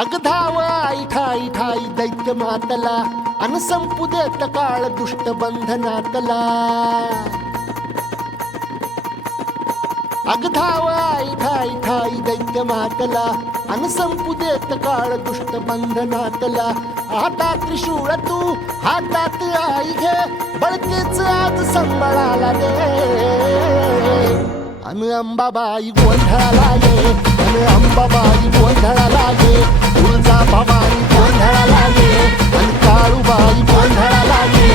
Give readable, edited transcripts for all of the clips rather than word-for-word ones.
अग धाव आई ठाई ठाई दैत्य मातला अन संपू देत काळ दुष्ट बंधनातला. अग धाव आई ठाई ठाई दैत्य मातला अन संपू देत काळ दुष्ट बंधनातला. आता त्रिशूळ तू हातात आई घे बळतेच आज संबळाला दे. अन अंबाबाई गोंधळाला ये अन अंबाबाई गोंधळाला ये. तुळजा भवानी गोंधळाला ये अन काळूबाई गोंधळाला ये.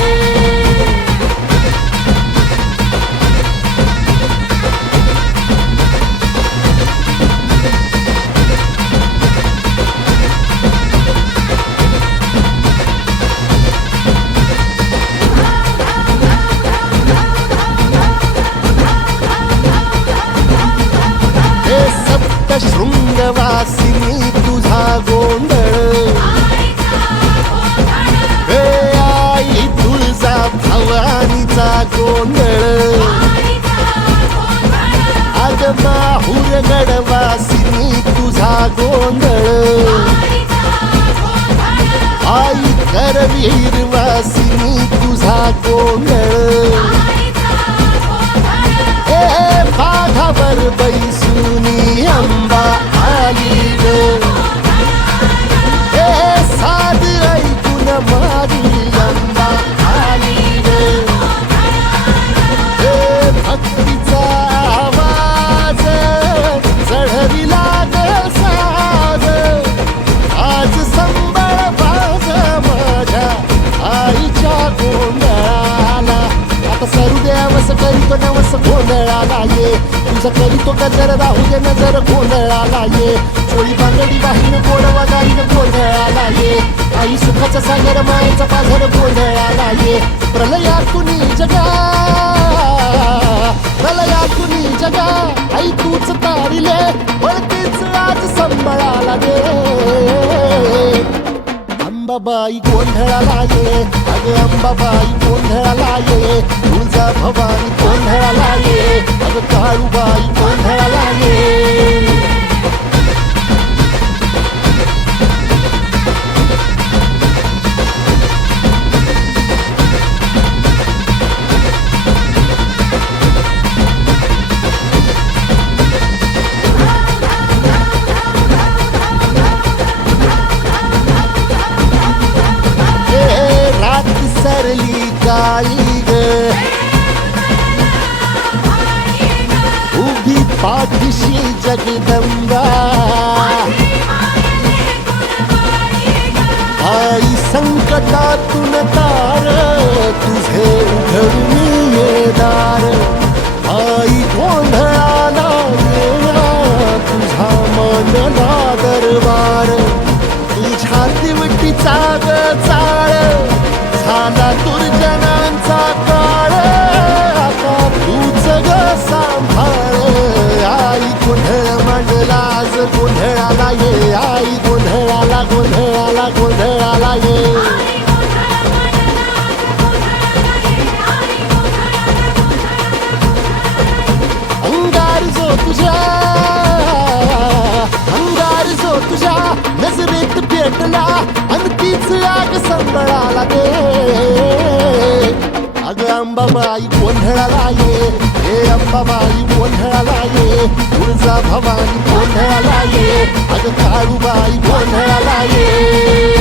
शृंगवासिनी तुझा गोंधळ हे आई तुळजा भवानीचा गोंधळ. अग माहुर गडवासिनी तुझा गोंधळ आई करवीर वासिनी तुझा गोंधळ. हे बाघावर बैसुनी अंबा आली ग. हे साध ऐकून माझी अंबा आली ग. हे भक्तीचा आवाज चढविला ग साज. आज संबळ बाज माझ्या आईच्या गोंधळाला. आता सरुदेवस करीतो नवस गोंधळाला ये. तुझं करीतो गजर राहू दे नजर गोंधळाला ये. चोळी बांगडी वाहीन गोडवा गाईन गोंधळाला ये. आई सुखाचा सागर मायेचा पाझर गोंधळाला ये. प्रलयातुनी जगा प्रलयातुनी जगा आई तूच तारिले वळतीच आज संबळाला दे. अंबाबाई गोंधळाला ये अग अंबाबाई गोंधळाला ये. तुळजा भवानी गोंधळाला ये अग काळूबाई गोंधळाला ये. सरली काळी ग उभी पाठीशी जगदंबा. आई संकटातून तार तुझे उघडून ये दार. आई गोंधळाला येणा तुझा मनला दरबार. तुझ्या दिवटीचा ग चाळ झाला दुर्जनांचा काळ. आता तूच ग सांभाळ. आई गोंधळ मांडला आज गोंधळाला ये. आई गोंधळाला गोंधळाला गोंधळाला ये. अंगार जो तुझ्या अंगार जो तुझ्या नजरेत पेटला अन तीच आग संबळाला दे. अग अंबाबाई गोंधळाला ये हे अंबाबाई गोंधळाला ये. तुळजा भवानी गोंधळाला ये अग काळूबाई गोंधळाला ये.